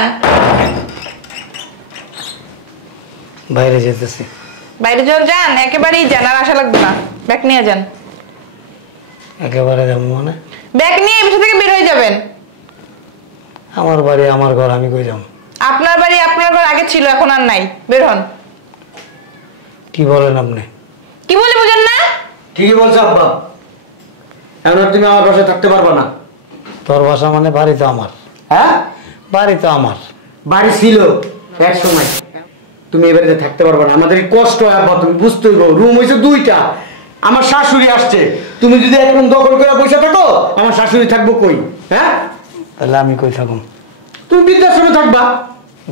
যান। বাইরে যেতেছি। বাইরে যান, একেবারেই যান, আর আশা লাগবে না। ব্যাগ নিয়ে যান। একেবারে যাবো মানে? ব্যাগ নিয়ে এই থেকে বের হয়ে যাবেন। আমার বাড়ি আমার ঘর, আমি কই যাব? আপনার বাড়ি আপনার ঘর আগে ছিল, এখন আর নাই। বের হন। কি বলেন আপনি? কি বলে বুঝেন না? ঠিকই বলছো আব্বা, এখন আর তুমি আমার বাসায় থাকতে পারবা না। তোর বাসা মানে? বাড়ি তো আমার। হ্যাঁ, বাড়ি তো আমার। বাড়ি ছিল এক সময়, তুমি এ বাড়িতে থাকতে পারবা না। আমাদের কষ্ট হয় আব্বা, তুমি বুঝতে হইব। রুম হয়েছে 2টা, আমার শাশুড়ি আসছে। তুমি যদি এক রুম দখল করে বসে থাকো, আমার শাশুড়ি থাকবো কই? হ্যাঁ, তাহলে আমি কই থাকুম? তুমি বৃদ্ধাশ্রমে থাকবা।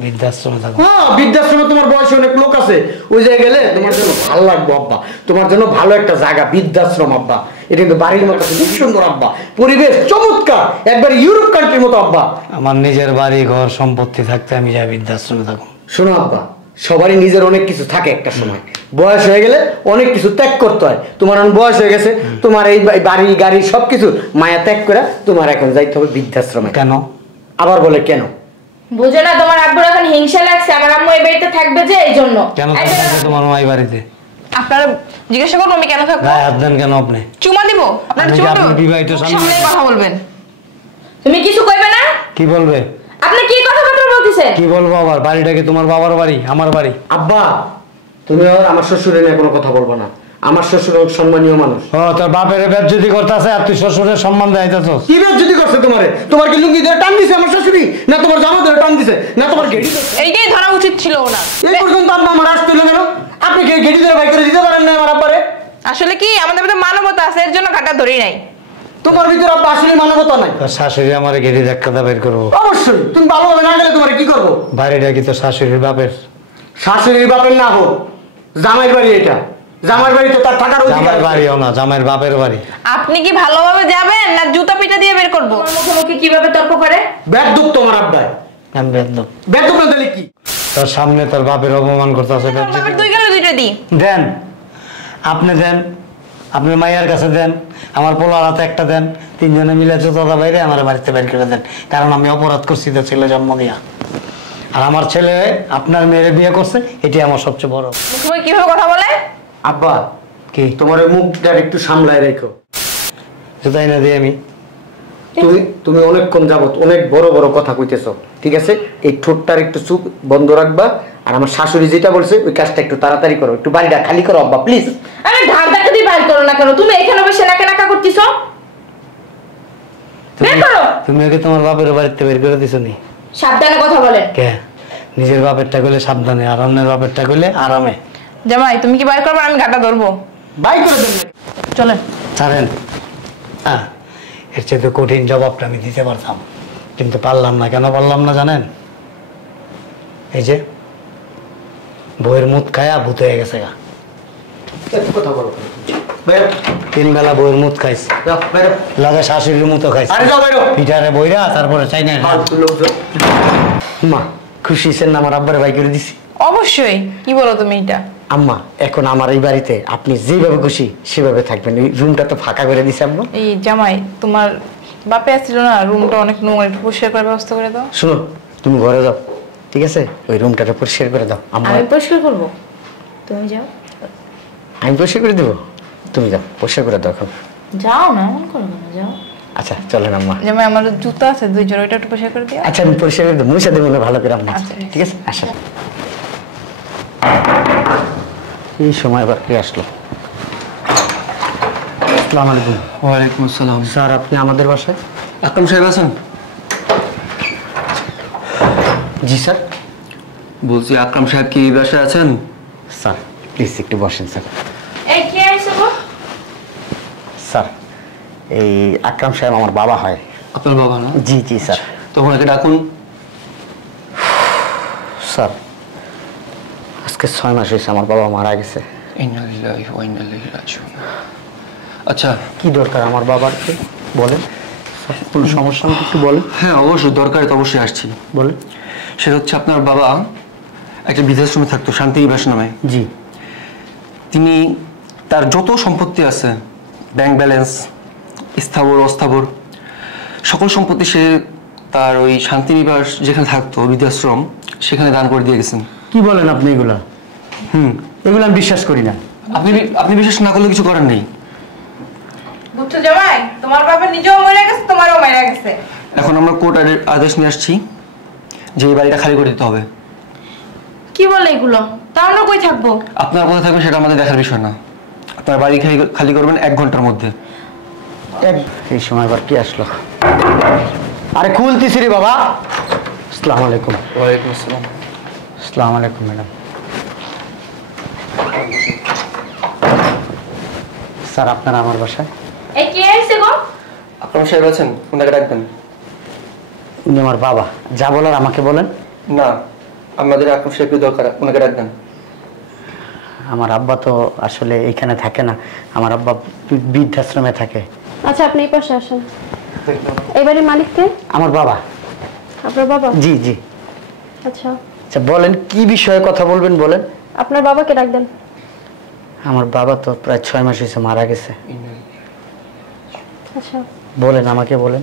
বৃদ্ধাশ্রমে থাকুম? হ্যাঁ, বৃদ্ধাশ্রমে তোমার বয়সে অনেক লোক আছে, ওই জায়গায় গেলে তোমার জন্য ভালো লাগবে আব্বা। তোমার জন্য ভালো একটা জায়গা বৃদ্ধাশ্রম আব্বা। এটা কিন্তু বাড়ির মতো খুব সুন্দর আব্বা, পরিবেশ চমৎকার, একবার ইউরোপ কান্ট্রির মতো আব্বা। আমার নিজের বাড়ি ঘর সম্পত্তি থাকতে আমি যাই বৃদ্ধাশ্রমে থাকুম? শোনো আব্বা, সবারই নিজের অনেক কিছু থাকে একটা সময়, বয়স হয়ে গেলে অনেক কিছু ত্যাগ করতে হয়। তোমার এখন বয়স হয়ে গেছে, তোমার এই বাড়ি গাড়ি সবকিছু মায়া ত্যাগ করে তোমার এখন যাইতে হবে বৃদ্ধাশ্রমে। কেন? আবার বলে কেন? বুঝো না, তোমার আব্বুর এখন হিংসা লাগছে আমার আম্মু এই বাড়িতে থাকবে যে, এই জন্য। কেন থাকবে তোমার মাই বাড়িতে? আপনারা জিজ্ঞাসা করবো আমি কেন থাকবো? গায়ে হাত দেন কেন আপনি? চুমা দিব? আপনারা চুমা দিব? বিবাহিত সামনে কথা বলবেন। তুমি কিছু কইবে না? কি বলবে? আপনি কি কথাবার্তা বলতেছেন? কি বলবো আবার? বাড়িটা কি তোমার বাবার বাড়ি, আমার বাড়ি? আব্বা, তুমি আর আমার শ্বশুরের নিয়ে কোনো কথা বলবো না। আমার শ্বশুর সম্মানীয় মানুষ। ও, তোর বাপের বেজ্জতি করতেছে আর তুই শ্বশুরের সম্মান দেখাইতেছস? কি বেজ্জতি করছে তোমারে? তোমার কি লুঙ্গি ধরে টান দিছে আমার শাশুড়ি, না তোমার জামা ধরে টান দিছে, না তোমার গেড়ি ধরে? এইটাই ধরা উচিত ছিল না। এই পর্যন্ত আব্বা আমার আসতে হলো কেন? আপনি কি গেড়ি ধরে বাই করে দিতে পারেন না আমার আব্বারে? আসলে কি আমাদের ভিতরে মানবতা আছে, এর জন্য ঘাটা ধরি নাই। তোমার ভিতরে আব্বা আসলে মানবতা নাই। তোর শাশুড়ি আমার গেড়ি ধাক্কাটা বের করবো? অবশ্যই। তুমি ভালোভাবে না গেলে তোমার কি করবো? বাড়িটা কি তোর শাশুড়ির বাপের? শাশুড়ির বাপের না হোক, জামাইয়ের বাড়ি এটা। জামাইয়ের বাড়িতে তার থাকার অধিকার। জামাইয়ের বাড়িও না, জামাইয়ের বাপের বাড়ি। আপনি কি ভালোভাবে যাবেন না জুতা পিটা দিয়ে বের করবো? মুখে মুখে কিভাবে তর্ক করে? বেদ্যুক তোমার আব্বায়। আমি বেদ্য? বেদ্যুক না দিলে কি? তোর সামনে তোর বাপের অপমান করতেছে। বাপের দুই গেলে দুইটা দিই। দেন, আপনি দেন, আপনি মাইয়ার কাছে দেন, আমার পোলার হাতে একটা দেন, 3 জনে মিলে জুতা বাইরে আমার বাড়িতে বের করে দেন। কারণ আমি অপরাধ করছি তো ছেলে জন্ম দিয়া, আর আমার ছেলে আপনার মেয়ের বিয়ে করছে, এটি আমার সবচেয়ে বড়। মুখে কিভাবে কথা বলে? আব্বা, কি তোমার ওই মুখটা একটু সামলায় রেখো। জুতাই না দিয়ে আমি? তুমি অনেকক্ষণ যাবত অনেক বড় বড় কথা কইতেছো, ঠিক আছে? এই ঠোঁটটার একটু চুপ বন্ধ রাখবা। আর আমার শাশুড়ি যেটা বলছে ওই কাজটা একটু তাড়াতাড়ি করো, একটু বাড়িটা খালি করো আব্বা প্লিজ। আরে ধার ধাক্কা দিয়ে বাইর করো না কেন? তুমি এখানে বসে নাকা নাকা করতেছো। বের করো। তুমি ওকে তোমার বাপের বাড়িতে বের করে দিছো নি? সাবধানে কথা বলেন। কে? নিজের বাপেরটা কইলে সাবধানে, আর অন্যের বাপেরটা কইলে আরামে। জামাই তুমি কি বাইর করবে? আমি ঘাটা ধরবো। বাই করে দেন। চলেন। ছাড়েন। হ্যাঁ, এর চেয়ে তো কঠিন জবাবটা আমি দিতে পারতাম, কিন্তু পারলাম না। কেন পারলাম না জানেন? এই যে বইয়ের মুখ খায়া ভূত হয়ে গেছে গা। কথা বলো। 3 বেলা বইয়ের মুখ খাইছে, লাগে শাশুড়ির মতো খাইছে। পিঠারে বইরা তারপরে চাই না। মা খুশি হয়েছেন না আমার আব্বারে বাই করে দিছি? অবশ্যই। কি বলো তুমি এটা? আম্মা, এখন আমার এই বাড়িতে আপনি যেভাবে খুশি সেভাবে থাকবেন। এই রুমটা তো ফাঁকা করে দিছি আম্মা। এই জামাই তোমার বাপে আসছিল না, রুমটা অনেক নোংরা, একটু পরিষ্কার করার ব্যবস্থা করে দাও। শোনো, তুমি ঘরে যাও, ঠিক আছে? ওই রুমটাকে পরিষ্কার করে দাও। আমি পরিষ্কার করবো, তুমি যাও। আমি পরিষ্কার করে দেবো, তুমি যাও পরিষ্কার করে দাও এখন। যাও না, এমন করো না, যাও। আচ্ছা চলেন আম্মা। জামাই আমার জুতা আছে 2 জোড়া, ওইটা একটু পরিষ্কার করে দিও। আচ্ছা আমি পরিষ্কার করে দেবো, মুছে দেবো না ভালো করে আম্মা, আচ্ছা, ঠিক আছে? আসো। এই সময় আবার কে আসলো? আসসালামু আলাইকুম। ওয়ালাইকুম আসসালাম। স্যার, আপনি আমাদের বাসায়? আকরাম সাহেব আছেন? জি স্যার। বলছি আকরাম সাহেব কি এই বাসায় আছেন? স্যার প্লিজ একটু বসেন স্যার। এই কে আইছো গো? স্যার, এই আকরাম সাহেব আমার বাবা হয়। আপনার বাবা না? জি জি স্যার। তখন একে ডাকুন। স্যার, আজকে 6 মাস হয়েছে আমার বাবা মারা গেছে। ইন্না লিল্লাহি ওয়া ইন্না ইলাইহি রাজিউন। আচ্ছা, কি দরকার আমার বাবার? বলেন, কোনো সমস্যা আমাকে একটু বলেন। হ্যাঁ অবশ্যই দরকার, তো অবশ্যই আসছি। বলেন। সেটা হচ্ছে আপনার বাবা একটা বৃদ্ধাশ্রমে থাকতো, শান্তি নিবাস নামে। জি। তিনি তার যত সম্পত্তি আছে, ব্যাংক ব্যালেন্স, স্থাবর অস্থাবর, সকল সম্পত্তি সে তার ওই শান্তিনিবাস যেখানে থাকতো বৃদ্ধাশ্রম সেখানে দান করে দিয়ে গেছেন। কি বলেন আপনি এগুলা? এগুলো আমি বিশ্বাস করি না। আপনি বিশ্বাস না করলে কিছু করার নেই। বুঝছো জামাই, তোমার বাবা নিজেও মরে গেছে, তোমারও মরে গেছে। এখন আমরা কোর্ট আদেশ নিয়ে আসছি যে এই বাড়িটা খালি করে দিতে হবে। কি বলে এগুলো? তা আমরা কই থাকবো? আপনার কোথায় থাকবেন সেটা আমাদের দেখার বিষয় না। আপনার বাড়ি খালি করবেন 1 ঘন্টার মধ্যে। এই সময় আবার কি আসলো? আরে খুলতেছি রে বাবা। আসসালামু আলাইকুম। ওয়ালাইকুম আসসালাম। আসসালামু আলাইকুম ম্যাডাম। স্যার আপনারা আমার বাসায়? এই কে আইছে গো? আপনার সাহেব আছেন, ওনাকে ডাকবেন। উনি আমার বাবা, যা বলার আমাকে বলেন। না, আমাদের আপনার সাহেবকে দরকার, ওনাকে ডাকবেন। আমার আব্বা তো আসলে এখানে থাকে না, আমার আব্বা বৃদ্ধাশ্রমে থাকে। আচ্ছা আপনি এই পাশে আসেন। এই বাড়ির মালিক কে? আমার বাবা। আপনার বাবা? জি জি। আচ্ছা আচ্ছা বলেন কি বিষয়ে কথা বলবেন বলেন। আপনার বাবাকে ডাক দেন। আমার বাবা তো প্রায় 6 মাস হয়েছে মারা গেছে। আচ্ছা বলেন আমাকে বলেন।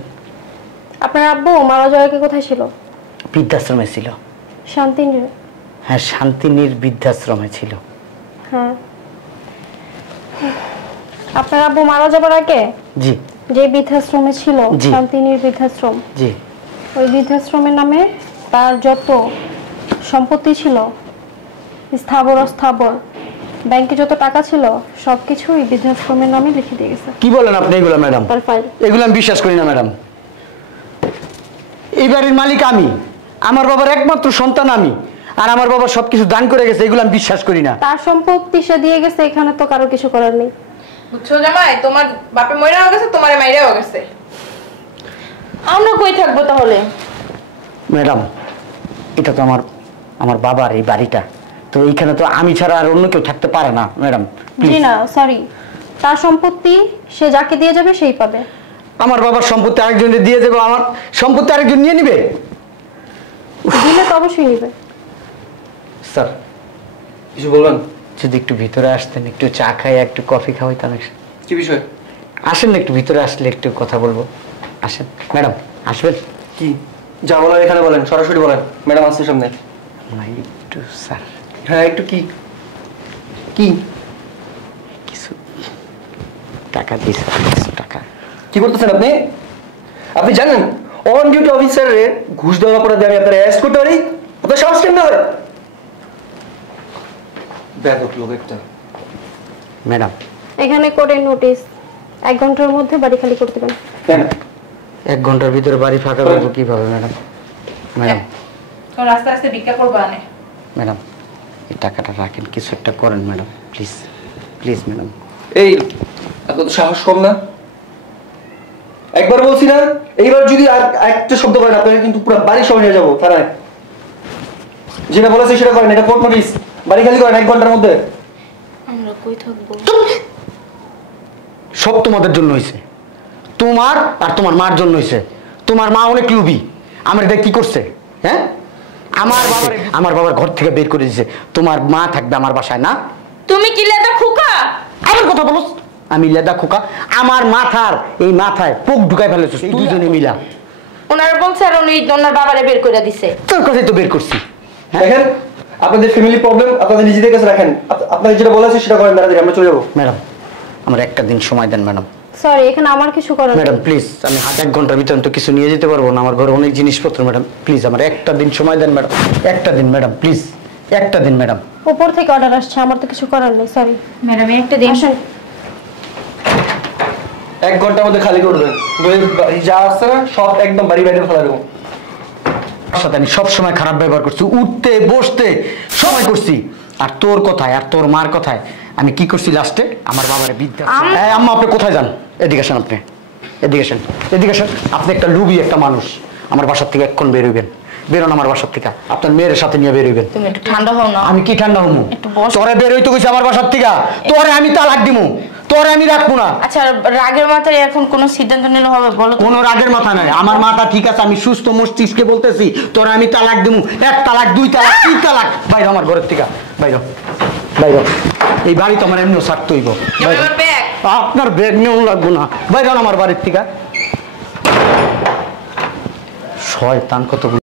আপনার আব্বু মারা যাওয়ার আগে কোথায় ছিল? বৃদ্ধাশ্রমে ছিল। শান্তিনির? হ্যাঁ শান্তিনির বৃদ্ধাশ্রমে ছিল। হ্যাঁ। আপনার আব্বু মারা যাবার আগে জি যে বৃদ্ধাশ্রমে ছিল, জি। শান্তিনির বৃদ্ধাশ্রম, জি। ওই বৃদ্ধাশ্রমের নামে তার যত সম্পত্তি ছিল, স্থাবর অস্থাবর, ব্যাংকে যত টাকা ছিল, সবকিছু এই বৃদ্ধাশ্রমের নামে লিখে দিয়ে গেছে। কি বলেন আপনি এগুলো ম্যাডাম? তার ফাইল। এগুলো আমি বিশ্বাস করি না ম্যাডাম। এই বাড়ির মালিক আমি, আমার বাবার একমাত্র সন্তান আমি, আর আমার বাবা সবকিছু দান করে গেছে, এগুলো আমি বিশ্বাস করি না। তার সম্পত্তি সে দিয়ে গেছে, এখানে তো কারো কিছু করার নেই। বুঝছো জামাই, তোমার বাপে মরেও গেছে, তোমার মাইরেও গেছে। আমরা কই থাকবো তাহলে? ম্যাডাম এটা তো আমার বাবার এই বাড়িটা, তো এইখানে তো আমি ছাড়া আর অন্য কেউ থাকতে পারে না ম্যাডাম। জি না, সরি, তার সম্পত্তি সে যাকে দিয়ে যাবে সেই পাবে। আমার বাবার সম্পত্তি আরেকজনকে দিয়ে যাবে, আমার সম্পত্তি আরেকজন নিয়ে নিবে? দিলে তো অবশ্যই নিবে। স্যার কিছু বলবেন? যদি একটু ভিতরে আসতেন, একটু চা খাই, একটু কফি খাওয়াইতাম। কি বিষয়? আসেন না, একটু ভিতরে আসলে একটু কথা বলবো। আসেন ম্যাডাম, আসবেন। কি যা বলার এখানে বলেন, সরাসরি বলেন। ম্যাডাম আসছে সামনে। একটু স্যার। হ্যাঁ একটু কি কি কিছু টাকা দিয়েছে, কিছু টাকা। কি করতেছেন আপনি? আপনি জানেন অন ডিউটি অফিসারে ঘুষ দেওয়ার অপরাধে আমি আপনার অ্যারেস্ট করতে পারি? আপনার সাহস কেমন হয়? ব্যাপক লোক একটা। ম্যাডাম এখানে করে নোটিশ, 1 ঘন্টার মধ্যে বাড়ি খালি করতে দেবেন। কেন 1 ঘন্টার ভিতরে বাড়ি ফাঁকা করবো কিভাবে ম্যাডাম? ম্যাডাম তখন আস্তে আস্তে ভিক্ষা করবো আনে। ম্যাডাম এই টাকাটা রাখেন, কিছু একটা করেন ম্যাডাম, প্লিজ প্লিজ ম্যাডাম। এই এত তো সাহস কম না? একবার বলছি না, এইবার যদি আর একটা শব্দ করেন আপনাকে কিন্তু পুরো বাড়ি সহ নিয়ে যাবো থানায়। যেটা বলেছে সেটা করেন, এটা কোর্ট নোটিশ। বাড়ি খালি করেন 1 ঘন্টার মধ্যে। আমরা কই থাকবো? সব তোমাদের জন্য হয়েছে, তোমার আর তোমার মার জন্য হয়েছে। তোমার মা অনেক লুবি, আমার এটা কি করছে? হ্যাঁ আমার বাবার ঘর থেকে বের করে দিয়েছে। তোমার মা থাকবে আমার বাসায় না? তুমি কি লেদা খুকা? আমার কথা বলো। আমি লেদা খোকা? আমার মাথার এই মাথায় পোক ঢুকাই ফেলেছো দুজনে মিলা। ওনার বলছে আর উনি ওনার বাবারে বের করে দিছে। তোর কাছে তো বের করছি। দেখেন আপনাদের ফ্যামিলি প্রবলেম আপনাদের নিজেদের কাছে রাখেন। আপনাদের যেটা বলা আছে সেটা করেন, তাড়াতাড়ি আমরা চলে যাবো। ম্যাডাম আমার একটা দিন সময় দেন ম্যাডাম। সরি, এখানে আমার কিছু করার নেই। ম্যাডাম প্লিজ, আমি 1 ঘন্টার ভিতরে তো কিছু নিয়ে যেতে পারবো না, আমার ঘরে অনেক জিনিসপত্র। ম্যাডাম প্লিজ আমার একটা দিন সময় দেন ম্যাডাম, একটা দিন ম্যাডাম, প্লিজ একটা দিন ম্যাডাম। উপর থেকে অর্ডার আসছে, আমার তো কিছু করার নেই। সরি ম্যাডাম, একটা দিন আসেন। 1 ঘন্টার মধ্যে খালি করে দেন। যা আসছে না সব একদম বাড়ি বাইরে ফেলা দেবো। সাথে আমি সবসময় খারাপ ব্যবহার করছি, উঠতে বসতে সময় করছি। আর তোর কথায় আর তোর মার কথায় আমি কি করছি লাস্টে? আমার বাবার বিদ্যা। আম্মা আপনি কোথায় যান? এদিকে আসেন, আপনি এদিকে আসেন, এদিকে আসেন। আপনি একটা লুবি একটা মানুষ। আমার বাসার থেকে এক্ষণ বেরোবেন, বেরোন আমার বাসার থেকে। আপনার মেয়ের সাথে নিয়ে বেরোবেন। তুমি একটু ঠান্ডা হও না। আমি কি ঠান্ডা হবো? একটু বস। তোরে বেরোইতে গেছি আমার বাসার থেকে, তোরে আমি তালাক দিমু, তোরে আমি রাখবো না। আচ্ছা রাগের মাথায় এখন কোনো সিদ্ধান্ত নিলে হবে বলো? কোনো রাগের মাথা নাই, আমার মাথা ঠিক আছে। আমি সুস্থ মস্তিষ্কে বলতেছি তোরে আমি তালাক দিমু। 1 তালাক 2 তালাক 3 তালাক। বাইরে আমার ঘরের থেকে, বাইরে বাইরে। এই বাড়ি তো আমার এমনিও ছাড়তে হইব। আপনার ব্যাগ নিয়েও লাগবো না, বাইরে আমার বাড়ির থেকে। শয়তান কতগুলো